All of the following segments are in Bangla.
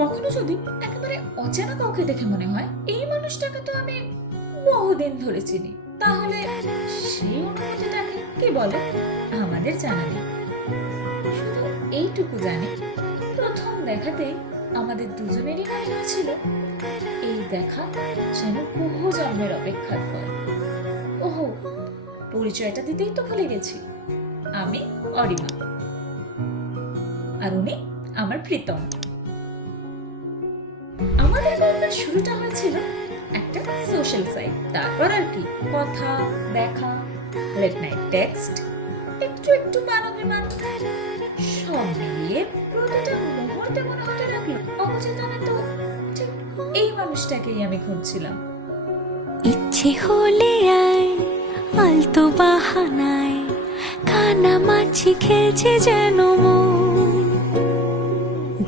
কখনো যদি একেবারে অচেনা কাউকে দেখে মনে হয় এই মানুষটাকে তো আমি বহুদিন ধরে চিনি, তাহলে সেই অনুভূতিটাকে কি বলে আমাদের জানা নেই। শুধু এইটুকু জানি, প্রথম দেখাতেই আমাদের দুজনেরই মনে হয়েছিল এই দেখা যেন বহু জন্মের অপেক্ষার ফল। ওহো, পরিচয়টা দিতেই তো ভুলে গেছি, আমি অরিমা আর উনি আমার প্রীতম। আমাদের গল্পের শুরুটা হয়েছিল একটা সোশ্যাল সাইট, তারপর আর কি কথা, দেখা, লেট নাইট টেক্সট, একটু একটু মানবিমান, সব মিলিয়ে প্রতিটা মুহূর্তে মনে হতে লাগলো অবচেতনে তো ঠিক এই মানুষটাকেই আমি খুঁজছিলাম। ইচ্ছে হলে আয় আলতো বাহানায়, কানামাছি খেলছে যেন মন,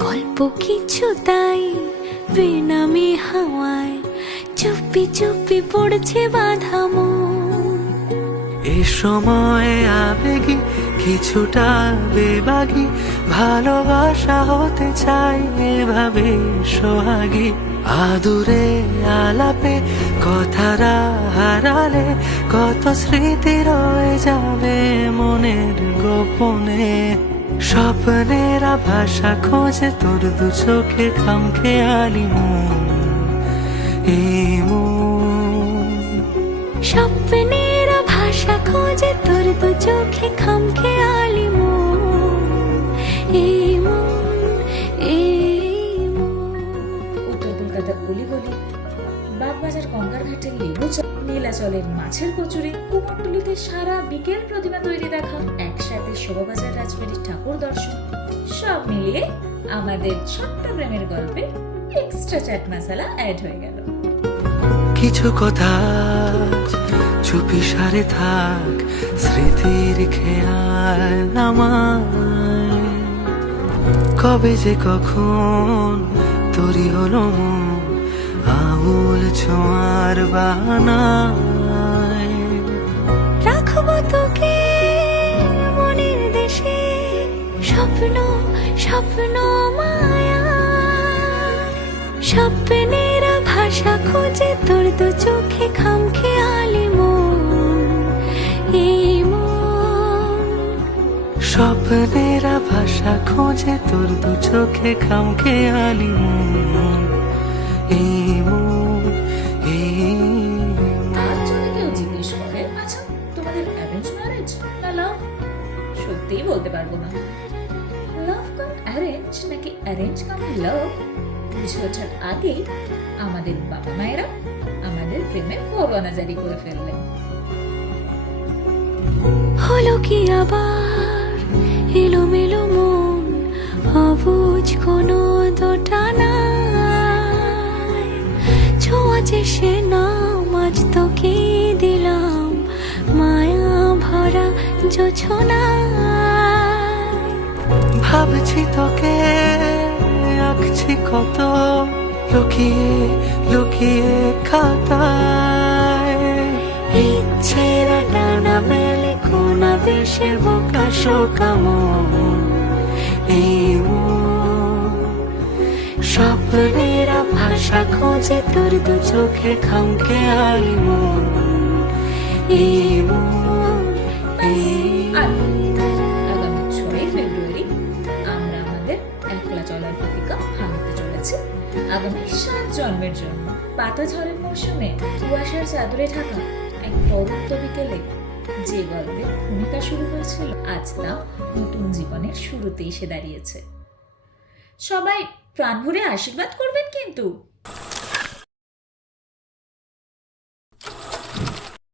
গল্প কিছু তাই বেনামে হাওয়ায়, চুপি চুপি পড়ছে বাঁধা মন। এ সময় আবেগী কিছুটা বেবাগী, ভালোবাসা হতে চাই এভাবে সোহাগী। আদুরে আলাপে কথারা হারালে কত স্মৃতি রয়ে যাবে মনের গোপনে। স্বপ্নেরা ভাষা খোঁজে তোর দু চোখে খামখেয়ালি মন, এই মন। স্বপ্নেরা ভাষা খোঁজে তোর দু চোখে খামখেয়ালি মন, এই মন, এই মন। উত্তর কলকাতার গলি, বাগবাজার গঙ্গার ঘাটের লেবু চা, নীলাচলের মাছের কচুরি, কুমোরটুলিতে সারা বিকেল প্রতিমা তৈরি দেখা, একসাথে শোভাবাজার রাজবাড়ির ঠাকুর দর্শন, সব মিলিয়ে আমাদের ছোট্ট প্রেমের গল্পে এক্সট্রা চাট মশলা অ্যাড হয়ে গেল। কিছু কথা চুপি সারে থাক, স্মৃতির খেয়াল আমায়। কবে যে কখন তৈরি হলো মন আঙুল ছোঁয়ার বাহানায়। রাখবো তোকে মনের দেশে, স্বপ্ন স্বপ্ন মায়া, স্বপ্নেরা ভাষা খোঁজে তোর দু চোখে খামখেয়ালি মন, এই মন। স্বপ্নেরা ভাষা খোঁজে তোর দু চোখে খামখেয়ালি মন, এই মন, এই আর যদি কেউ জিজ্ঞেস করে, আচ্ছা তোমাদের অ্যারেঞ্জ ম্যারেজ না লাভ, সত্যিই বলতে পারবো না। লাভ কাম অ্যারেঞ্জ নাকি অ্যারেঞ্জ কাম লাভ বুঝে ওঠার আগেই আমাদের বাবা মায়েরা আমাদের প্রেমের পরোয়ানা জারি করে ফেললেন। হলো কি আবার এলোমেলো মন, অবুঝ কোনো দোটানায়, ছোঁয়াচে সে নাম আজ তোকে দিলাম, মায়া ভরা জোছনায়। ভাবছি তোকে আঁকছি কত লুকিয়ে লুকিয়ে খাতায়। ইচ্ছেরা ডানা মেলে কোনা দেশে বোকা শোকা মন, এই মন। স্বপ্নেরা ভাষা খোঁজে তোর দু চোখে খামখেয়ালি মন, এই মন, এই আগামী 6 ফেব্রুয়ারি আমরা আমাদের একলা চলার প্রতিজ্ঞা ভাঙতে চলেছি আগামী 7 জন্মের জন্য। পাতা ঝড়ের মৌসুমে কুয়াশার চাদরে ঢাকা এক পরন্ত বিকেলে যে গল্পের ভূমিকা শুরু হয়েছিল, আজ তা নতুন জীবনের শুরুতে এসে দাঁড়িয়েছে। সবাই প্রাণ ভরে আশীর্বাদ করবেন কিন্তু।